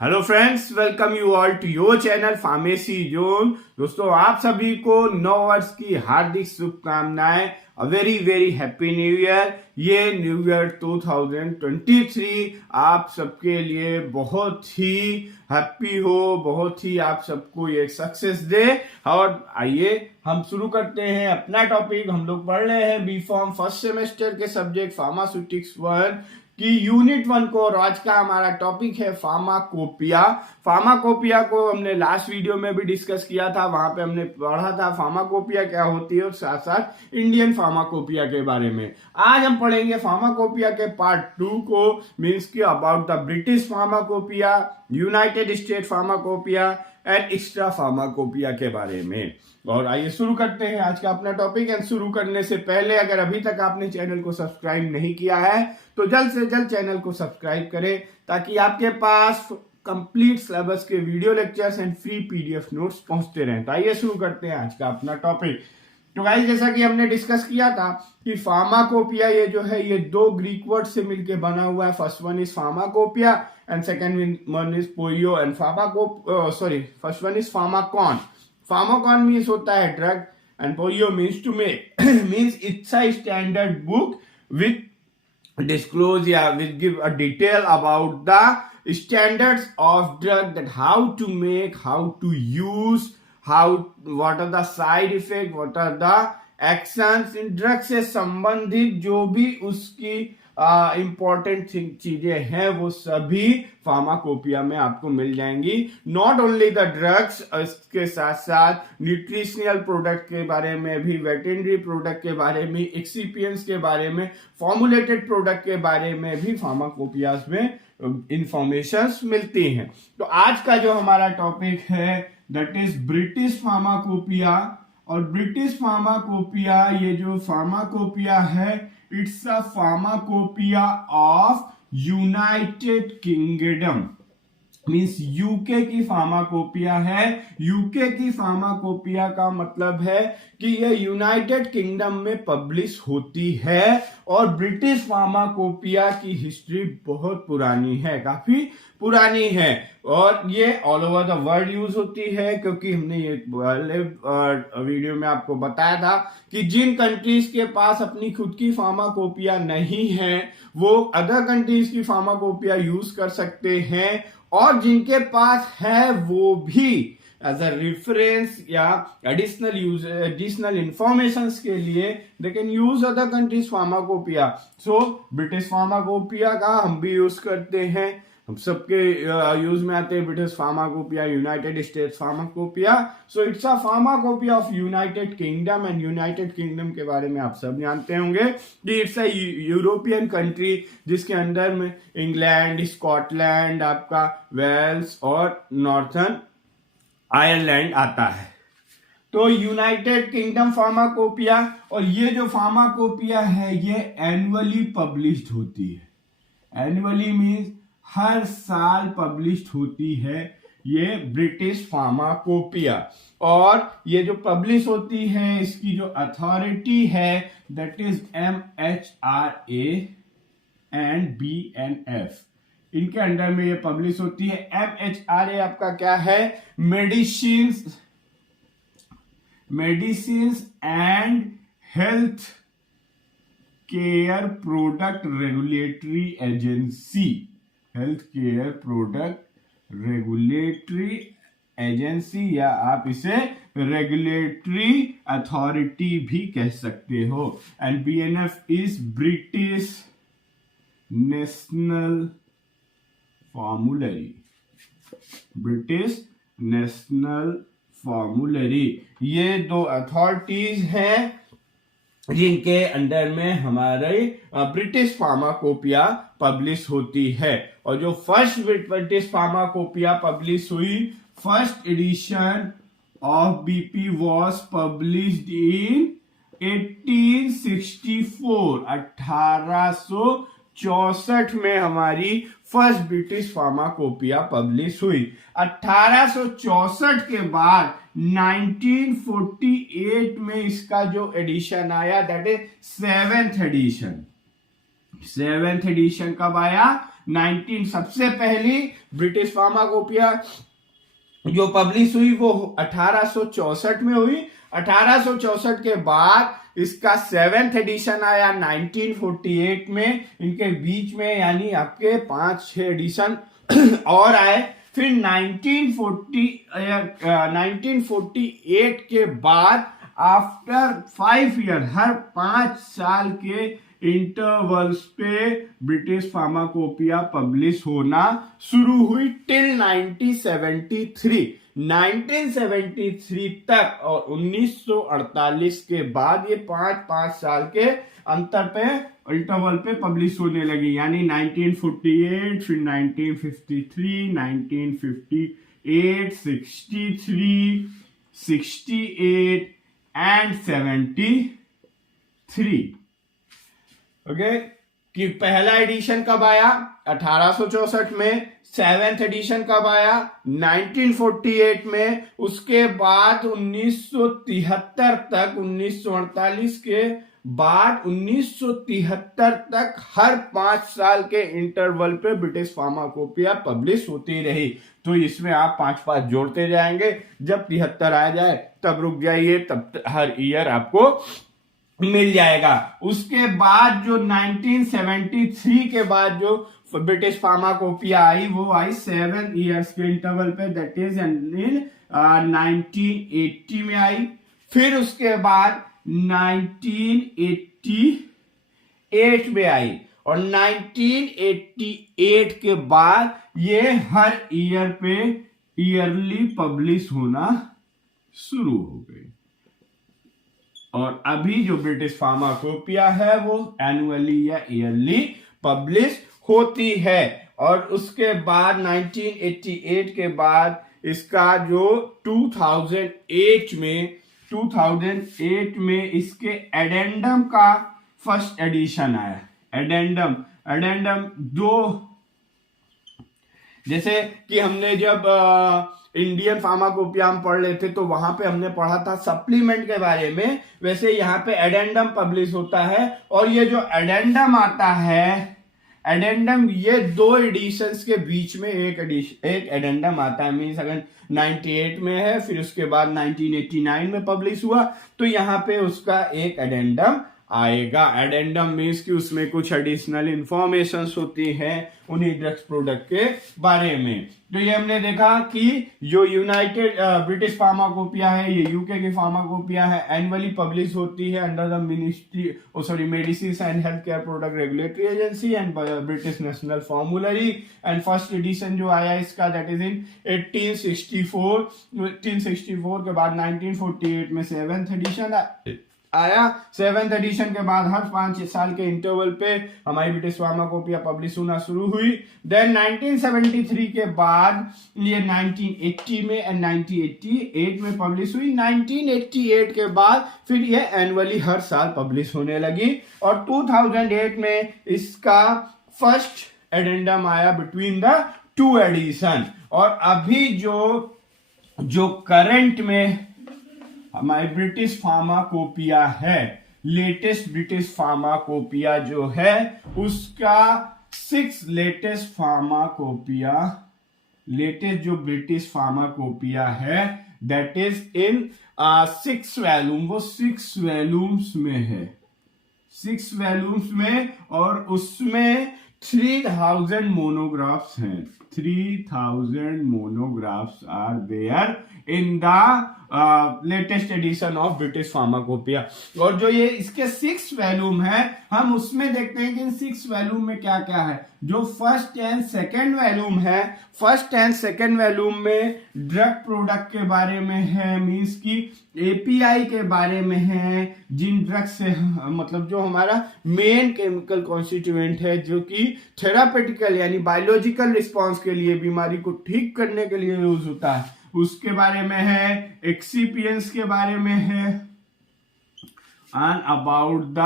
Hello friends, welcome you all to your channel pharmacy zone. दोस्तों, आप सभी को नव वर्ष की हार्दिक शुभकामनाएं। A very very happy new year. ये न्यू ईयर 2023 आप सबके लिए बहुत ही हैप्पी हो, बहुत ही आप सबको ये सक्सेस दे। और आइए हम शुरू करते हैं अपना टॉपिक। हम लोग पढ़ रहे हैं बी फॉर्म फर्स्ट सेमेस्टर के सब्जेक्ट फार्मास्यूटिक्स 1 कि यूनिट 1 को, और आज का हमारा टॉपिक है फार्माकोपिया। फार्माकोपिया को हमने लास्ट वीडियो में भी डिस्कस किया था, वहां पे हमने पढ़ा था फार्माकोपिया क्या होती है और साथ साथ इंडियन फार्माकोपिया के बारे में। आज हम पढ़ेंगे फार्माकोपिया के पार्ट 2 को, मीन्स की about the British pharmacopoeia, United state pharmacopoeia and extra pharmacopoeia के बारे में। और आइए शुरू करते हैं आज का अपना टॉपिक। एंड शुरू करने से पहले अगर अभी तक आपने चैनल को सब्सक्राइब नहीं किया है तो जल्द से जल्द चैनल को सब्सक्राइब करें, ताकि आपके पास कंप्लीट सिलेबस के video lectures and free PDF notes पहुंचते रहें। तो आइए शुरू करते हैं आज का अपना टॉपिक। तो गाइस, जैसा कि हमने डिस्कस किया था कि फार्माकोपिया ये जो है ये दो ग्रीक वर्ड से मिलकर बना हुआ है। First one is pharmacopoeia and second one is poieo and first one is pharmakon. Pharmakon means होता है drug and poieo means to make, means it's a standard book with disclose will give a detail about the standards of drug, that how to make, how to use, what are the side effect, what are the actions in drug से संबंधित जो भी उसकी important चीजें हैं वो सभी pharmacopoeia में आपको मिल जाएंगी। नॉट ओनली द ड्रग्स, इसके साथ साथ न्यूट्रिशनल प्रोडक्ट के बारे में भी, वेटरनरी प्रोडक्ट के बारे में, एक्सिपियंट्स के बारे में, फॉर्मुलेटेड प्रोडक्ट के बारे में भी फार्माकोपियाज में इंफॉर्मेशंस मिलती हैं। तो आज का जो हमारा टॉपिक है दैट इज ब्रिटिश फार्माकोपिया। और ब्रिटिश फार्माकोपिया, ये जो फार्माकोपिया है it's a pharmacopoeia of United kingdom, means UK की फार्माकोपिया है। यूके की फार्माकोपिया का मतलब है कि ये यूनाइटेड किंगडम में पब्लिश होती है। और ब्रिटिश फार्माकोपिया की हिस्ट्री बहुत पुरानी है, काफी पुरानी है, और ये all over the world use होती है। क्योंकि हमने ये वीडियो में आपको बताया था कि जिन कंट्रीज के पास अपनी खुद की फार्माकोपिया नहीं है वो अदर कंट्रीज की फार्माकोपिया यूज कर सकते हैं, और जिनके पास है वो भी एज अ रेफरेंस या एडिशनल इंफॉर्मेशन के लिए they can use other countries pharmacopoeia. So British pharmacopoeia का हम भी यूज करते हैं, हम सबके यूज में आते हैं British pharmacopoeia, United states pharmacopoeia. So it's a pharmacopoeia of United kingdom. And United kingdom के बारे में आप सब जानते होंगे कि इट्स अ यूरोपियन कंट्री जिसके अंदर में इंग्लैंड, स्कॉटलैंड, आपका वेल्स और नॉर्थर्न आयरलैंड आता है। तो यूनाइटेड किंगडम फार्माकोपिया, और ये जो फार्माकोपिया है ये एनुअली पब्लिश्ड होती है। एनुअली मीन्स हर साल पब्लिश्ड होती है ये ब्रिटिश फार्माकोपिया। और ये जो पब्लिश होती है इसकी जो अथॉरिटी है that is MHRA and BNF, इनके अंडर में ये पब्लिश होती है। MHRA आपका क्या है? Medicines and health care product regulatory agency, health care product regulatory agency, या आप इसे रेगुलेटरी अथॉरिटी भी कह सकते हो। And BNF is British national formulary, British national formulary. ये दो अथॉरिटीज हैं जिनके अंडर में हमारे ब्रिटिश फार्माकोपिया पब्लिश होती है। और जो फर्स्ट ब्रिटिश फार्माकोपिया पब्लिश हुई, first edition of BP was published in 1864, 1864 में हमारी फर्स्ट ब्रिटिश फार्माकोपिया पब्लिश हुई। 1864 के बाद 1948 में इसका जो एडिशन आया दैट इज सेवेंथ एडिशन। कब आया? सबसे पहली ब्रिटिश फार्माकोपिया जो पब्लिश हुई वो 1864 में हुई। 1864 के बाद इसका 7th एडिशन आया 1948 में। इनके बीच में यानी आपके 5-6 एडिशन और आए। फिर 1948 के बाद आफ्टर 5 ईयर, हर 5 साल के इंटरवल्स पे ब्रिटिश फार्माकोपिया पब्लिश होना शुरू हुई टिल 1973 तक। और 1948 के बाद ये 5 साल के अंतर पे इंटरवल पे पब्लिश होने लगी, यानी 1948, फिर 1953, 1958, 63, 68 एंड 73। ओके, कि पहला एडिशन कब आया 1864 में, 7th एडिशन कब आया 1948 में, उसके बाद 1973 तक, 1948 के बाद 1973 तक हर 5 साल के इंटरवल पे ब्रिटिश फार्माकोपिया पब्लिश होती रही। तो इसमें आप 5 जोड़ते जाएंगे, जब 73 आ जाए तब रुक जाइए, तब हर ईयर आपको मिल जाएगा। उसके बाद जो 1973 के बाद जो ब्रिटिश फार्माकोपिया आई वो आई 7 ईयर्स के इंटरवल पे, दैट इज इन 1980 में आई। फिर उसके बाद 1988 में आई, और 1988 के बाद ये हर ईयर पे ईयरली पब्लिश होना शुरू हो गई। और अभी जो ब्रिटिश फार्माकोपिया है वो एनुअली या ईयरली पब्लिश होती है। और उसके बाद 1988 के बाद इसका जो 2008 में इसके एडेंडम का फर्स्ट एडिशन आया। एडेंडम दो, जैसे कि हमने जब इंडियन फार्माकोपिया हम पढ़ रहे थे तो वहां पे हमने पढ़ा था सप्लीमेंट के बारे में, वैसे यहाँ पे एडेंडम पब्लिश होता है। और ये जो एडेंडम आता है, एडेंडम ये 2 एडिशंस के बीच में एक एडेंडम आता है, मीन्स अगर 98 में है, फिर उसके बाद 1989 में पब्लिश हुआ, तो यहाँ पे उसका एक एडेंडम आएगा। एडेंडम मीन्स कि उसमें कुछ एडिशनल इंफॉर्मेशन होती हैं उन्हीं ड्रग्स प्रोडक्ट के बारे में। तो ये हमने देखा कि जो यूनाइटेड ब्रिटिश फार्माकोपिया है, ये यूके की फार्माकोपिया है, एनुअली पब्लिश होती है under the medicine and health care product regulatory agency and British national formulary. And first edition जो आया इसका दैट इज इन 1864 के बाद 1948 में 7th एडिशन आया। 7th एडिशन के बाद हर 5 साल के इंटरवल पे हमारी ब्रिटिश फार्माकोपिया पब्लिश होना शुरू हुई। देन 1973 के बाद ये 1980 में एंड 1988 में पब्लिश हुई। 1988 के बाद फिर ये एनुअली हर साल पब्लिश होने लगी। और 2008 में इसका फर्स्ट एडेंडम आया बिटवीन द 2 एडिशन। और अभी जो करंट में हमारी ब्रिटिश फार्माकोपिया है, लेटेस्ट ब्रिटिश फार्माकोपिया जो है उसका 6 लेटेस्ट जो ब्रिटिश फार्माकोपिया है दैट इज इन 6 वॉल्यूम, वो 6 वॉल्यूम्स में है, 6 वॉल्यूम्स में। और उसमें 3000 मोनोग्राफ्स हैं, 3000 monographs are there in the latest edition of British pharmacopoeia. और जो ये इसके 6 वॉल्यूम है, हम उसमें देखते हैं कि इन 6 वॉल्यूम में क्या क्या है। जो फर्स्ट एंड सेकेंड वॉल्यूम है, फर्स्ट एंड सेकेंड वॉल्यूम में ड्रग प्रोडक्ट के बारे में है, मींस की एपीआई के बारे में है, जिन ड्रग से मतलब जो हमारा मेन केमिकल कॉन्स्टिट्यूएंट है जो कि थेरापेटिकल यानी बायोलॉजिकल रिस्पॉन्स के लिए, बीमारी को ठीक करने के लिए यूज होता है, उसके बारे में है। एक्सिपिएंट्स के बारे में है। And about the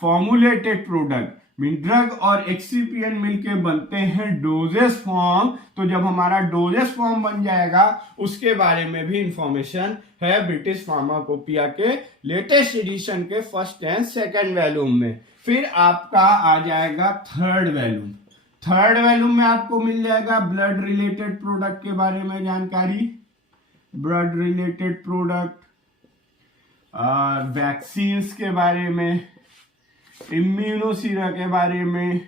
formulated product, mean drug और एक्सिपिएंट मिलके बनते हैं डोजेस फॉर्म। तो जब हमारा डोजेस फॉर्म बन जाएगा उसके बारे में भी इंफॉर्मेशन है ब्रिटिश फार्माकोपिया के लेटेस्ट एडिशन के फर्स्ट एंड सेकेंड वॉल्यूम में। फिर आपका आ जाएगा थर्ड वॉल्यूम। थर्ड वॉल्यूम में आपको मिल जाएगा ब्लड रिलेटेड प्रोडक्ट के बारे में जानकारी, ब्लड रिलेटेड प्रोडक्ट, वैक्सीन्स के बारे में, इम्यूनोसीरा के बारे में,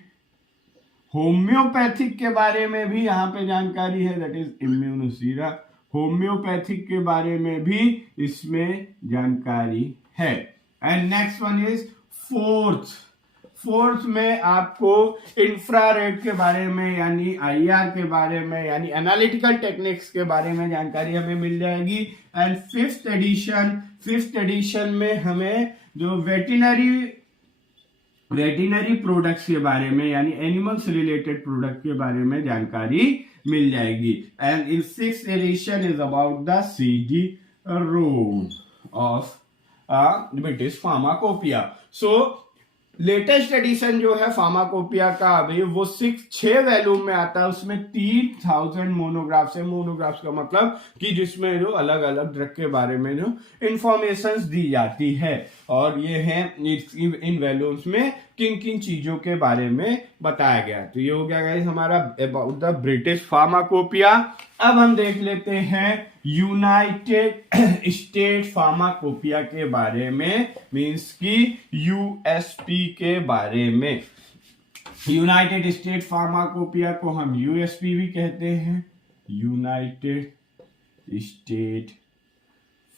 होम्योपैथिक के बारे में भी यहाँ पे जानकारी है, दैट इज इम्यूनोसीरा, होम्योपैथिक के बारे में भी इसमें जानकारी है। And next one is fourth में आपको इंफ्रारेड के बारे में यानी आईआर के बारे में यानी एनालिटिकल टेक्निक्स के बारे में जानकारी हमें मिल जाएगी। एंड फिफ्थ एडिशन में हमें जो वेटिनरी प्रोडक्ट्स के बारे में यानी एनिमल्स रिलेटेड प्रोडक्ट के बारे में जानकारी मिल जाएगी। And in sixth addition is about the CD Room of British pharmacopoeia. So latest edition जो है फार्माकोपिया का अभी वो 6 वॉल्यूम में आता है, उसमें 3000 मोनोग्राफ्स है। मोनोग्राफ्स का मतलब कि जिसमें जो अलग अलग ड्रग के बारे में जो इंफॉर्मेशन दी जाती है, और ये है इन वॉल्यूम्स में किन किन चीजों के बारे में बताया गया। तो ये हो गया गाइस हमारा अबाउट द ब्रिटिश फार्माकोपिया। अब हम देख लेते हैं यूनाइटेड स्टेट फार्माकोपिया के बारे में, मींस की USP के बारे में। यूनाइटेड स्टेट फार्माकोपिया को हम USP भी कहते हैं, यूनाइटेड स्टेट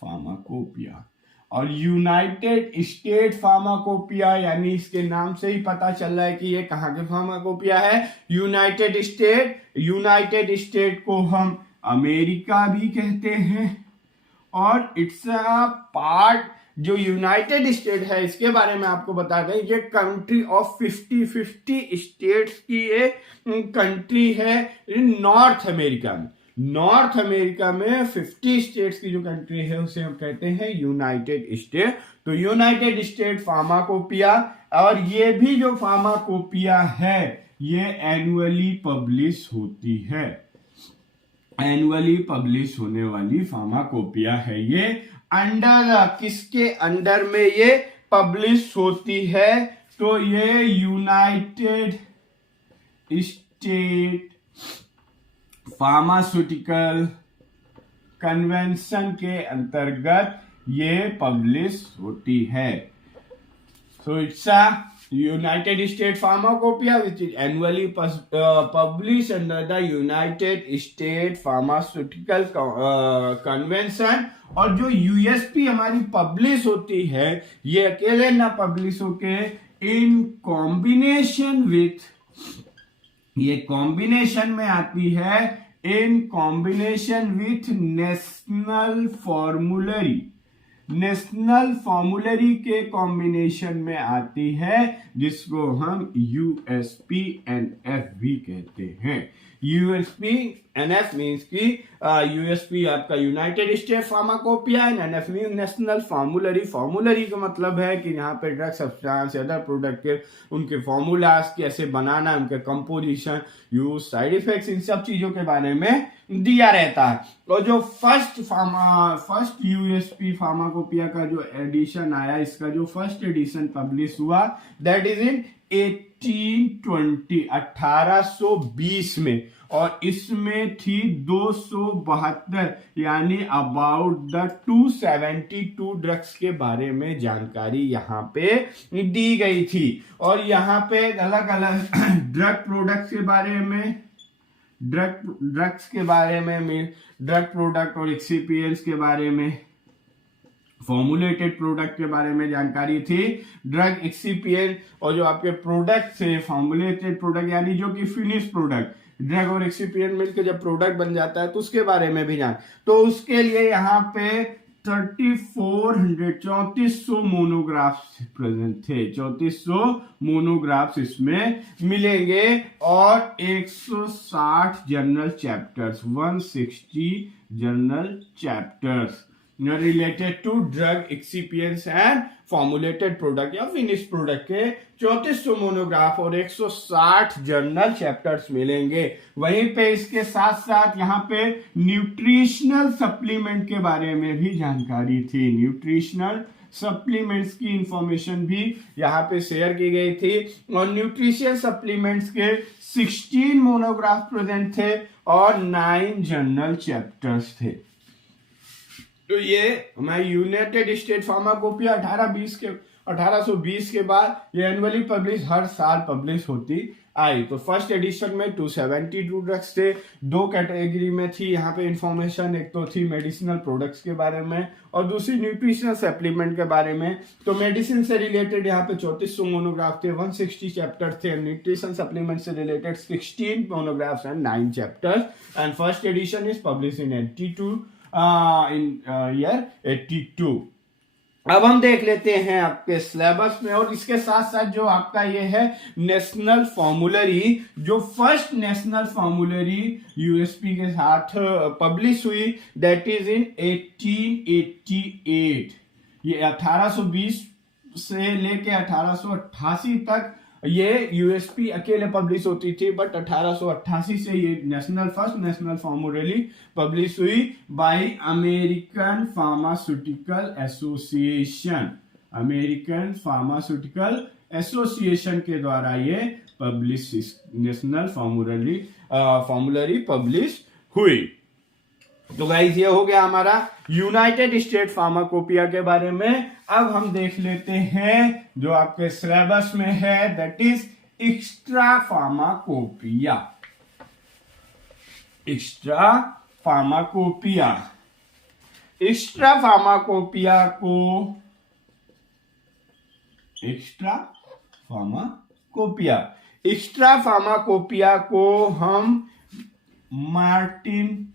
फार्माकोपिया। और यूनाइटेड स्टेट फार्माकोपिया यानी इसके नाम से ही पता चल रहा है कि ये कहाँ के फार्माकोपिया है, यूनाइटेड स्टेट को हम अमेरिका भी कहते हैं। और इट्स अ पार्ट, जो यूनाइटेड स्टेट है इसके बारे में आपको बता दें, ये कंट्री ऑफ 50 स्टेट्स की ये कंट्री है इन नॉर्थ अमेरिका में। नॉर्थ अमेरिका में 50 स्टेट्स की जो कंट्री है उसे हम कहते हैं यूनाइटेड स्टेट। तो यूनाइटेड स्टेट फार्माकोपिया, और ये भी जो फार्माकोपिया है ये एनुअली पब्लिश होती है, एनुअली पब्लिश होने वाली फार्माकोपिया है। ये अंडर किसके अंडर में ये पब्लिश होती है, तो ये यूनाइटेड स्टेट फार्मास्यूटिकल कन्वेंशन के अंतर्गत ये पब्लिश होती है। So it's a United state pharmacopoeia which is annually publish under the United state pharmaceutical convention. और जो USP हमारी पब्लिश होती है ये अकेले ना पब्लिश होके इन कॉम्बिनेशन विथ, ये कॉम्बिनेशन में आती है in combination with national formulary के कॉम्बिनेशन में आती है, जिसको हम USP-NF भी कहते हैं। USP-NF मीन्स की USP आपका United state pharmacopoeia, NF means national formulary. Formulary का मतलब है कि यहाँ पे ड्रग सब्सटेंस, अदर प्रोडक्ट के उनके फॉर्मूलाज कैसे बनाना, उनके कंपोजिशन, यूज, साइड इफेक्ट्स, इन सब चीजों के बारे में दिया रहता है। और जो फर्स्ट USP फार्माकोपिया का जो एडिशन आया, इसका जो फर्स्ट एडिशन पब्लिश हुआ दैट इज इन 1820 में, और इसमें थी 272 यानी अबाउट द 272 ड्रग्स के बारे में जानकारी यहाँ पे दी गई थी। और यहाँ पे अलग अलग ड्रग प्रोडक्ट्स के बारे में, ड्रग्स के बारे में, ड्रग प्रोडक्ट और एक्सिपिएंट्स के बारे में, फॉर्मुलेटेड प्रोडक्ट के बारे में जानकारी थी। ड्रग एक्सिपिएंट और जो आपके प्रोडक्ट थे फॉर्मुलेटेड प्रोडक्ट यानी जो कि फिनिश प्रोडक्ट, ड्रग और एक्सिपिएंट मिलकर जब प्रोडक्ट बन जाता है तो उसके बारे में भी जान। तो उसके लिए यहाँ पे 3400 मोनोग्राफ्स प्रेजेंट थे, 3400 मोनोग्राफ्स इसमें मिलेंगे, और 160 journal chapters, 160 journal chapters related to drug excipients and formulated product या फिनिश प्रोडक्ट के 3400 मोनोग्राफ और 160 जर्नल चैप्टर्स मिलेंगे। वहीं पे इसके साथ साथ यहाँ पे न्यूट्रिशनल सप्लीमेंट के बारे में भी जानकारी थी। न्यूट्रिशनल सप्लीमेंट्स की इंफॉर्मेशन भी यहाँ पे शेयर की गई थी और न्यूट्रिशन सप्लीमेंट्स के 16 मोनोग्राफ प्रेजेंट थे और 9 जर्नल चैप्टर्स थे। तो ये हमारी यूनाइटेड स्टेट फार्माकोपिया 1820 के बाद ये एनुअली पब्लिश हर साल पब्लिश होती आई। तो फर्स्ट एडिशन में 272 ड्रग्स थे, 2 कैटेगरी में थी यहाँ पे इंफॉर्मेशन, एक तो थी मेडिसिनल प्रोडक्ट्स के बारे में और दूसरी न्यूट्रिशनल सप्लीमेंट के बारे में। तो मेडिसिन से रिलेटेड यहाँ पे 3400 मोनोग्राफ थे, 160 चैप्टर थे, न्यूट्रिशन सप्लीमेंट से related 16 monographs and 9 chapters and first edition is publish in 82। अब हम देख लेते हैं आपके सिलेबस में और इसके साथ साथ जो आपका ये है नेशनल फॉर्मूलरी, जो फर्स्ट नेशनल फॉर्मूलरी यूएसपी के साथ पब्लिश हुई, दैट इज इन 1888। ये 1820 से लेके 1888 तक ये यूएसपी अकेले पब्लिश होती थी, बट 1888 से ये फर्स्ट नेशनल फॉर्मूलरी पब्लिश हुई बाय अमेरिकन फार्मास्यूटिकल एसोसिएशन के द्वारा ये पब्लिश नेशनल फॉर्मूलरी पब्लिश हुई। तो गाइस ये हो गया हमारा यूनाइटेड स्टेट फार्माकोपिया के बारे में। अब हम देख लेते हैं जो आपके सिलेबस में है, that is extra pharmacopoeia. Extra pharmacopoeia को हम मार्टिन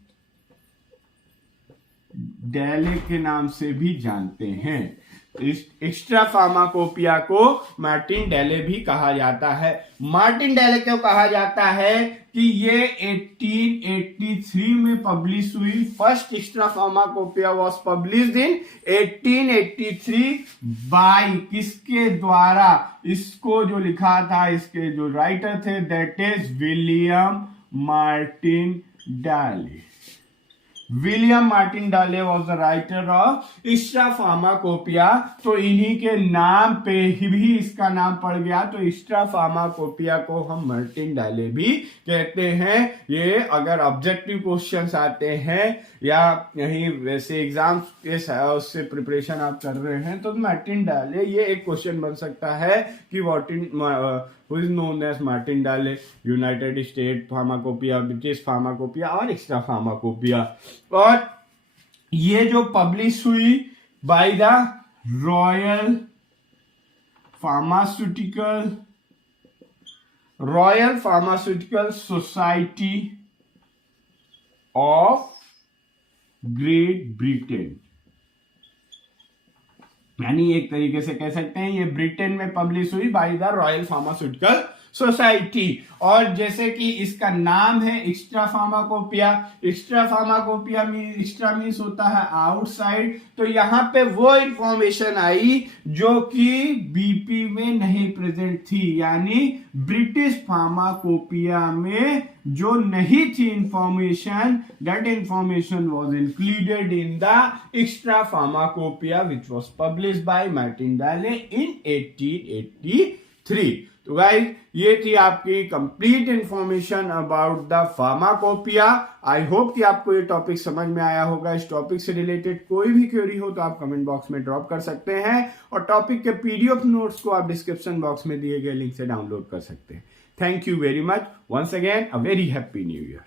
डैले के नाम से भी जानते हैं। एक्स्ट्रा फार्माकोपिया को मार्टिन डैले भी कहा जाता है। मार्टिन डैले क्यों कहा जाता है कि ये 1883 में पब्लिश हुई। First extra pharmacopoeia was published in 1883 by किसके द्वारा? इसको जो लिखा था, इसके जो राइटर थे, that is William Martin Daley. William Martin Daley was the writer of extra pharmacopoeia. तो इन्हीं के नाम पे ही भी इसका नाम पड़ गया। तो एक्स्ट्रा फार्माकोपिया को हम मार्टिन डैले भी कहते हैं। ये अगर ऑब्जेक्टिव क्वेश्चंस आते हैं या यही वैसे एग्जाम्स के उससे प्रिपरेशन आप कर रहे हैं तो मार्टिन डैले, ये एक क्वेश्चन बन सकता है कि who is known as Martin Daley, United state pharmacopoeia, British pharmacopoeia और एक्स्ट्रा फार्माकोपिया। और ये जो पब्लिश हुई by the royal pharmaceutical society of great Britain, यानी एक तरीके से कह सकते हैं ये ब्रिटेन में पब्लिश हुई by the royal pharmaceutical society. और जैसे कि इसका नाम है एक्स्ट्रा फार्माकोपिया, एक्स्ट्रा मीन्स होता है आउटसाइड। तो यहाँ पे वो इंफॉर्मेशन आई जो कि बीपी में नहीं प्रेजेंट थी, यानी ब्रिटिश फार्माकोपिया में जो नहीं थी information, that information was included in the extra pharmacopoeia which was published by Martin Dale in 1883। तो गाइस ये थी आपकी complete information about the pharmacopoeia. I hope कि आपको ये टॉपिक समझ में आया होगा। इस टॉपिक से रिलेटेड कोई भी क्वेरी हो तो आप कमेंट बॉक्स में ड्रॉप कर सकते हैं और टॉपिक के पीडीएफ नोट्स को आप डिस्क्रिप्शन बॉक्स में दिए गए लिंक से डाउनलोड कर सकते हैं। Thank you very much. Once again a very happy new year.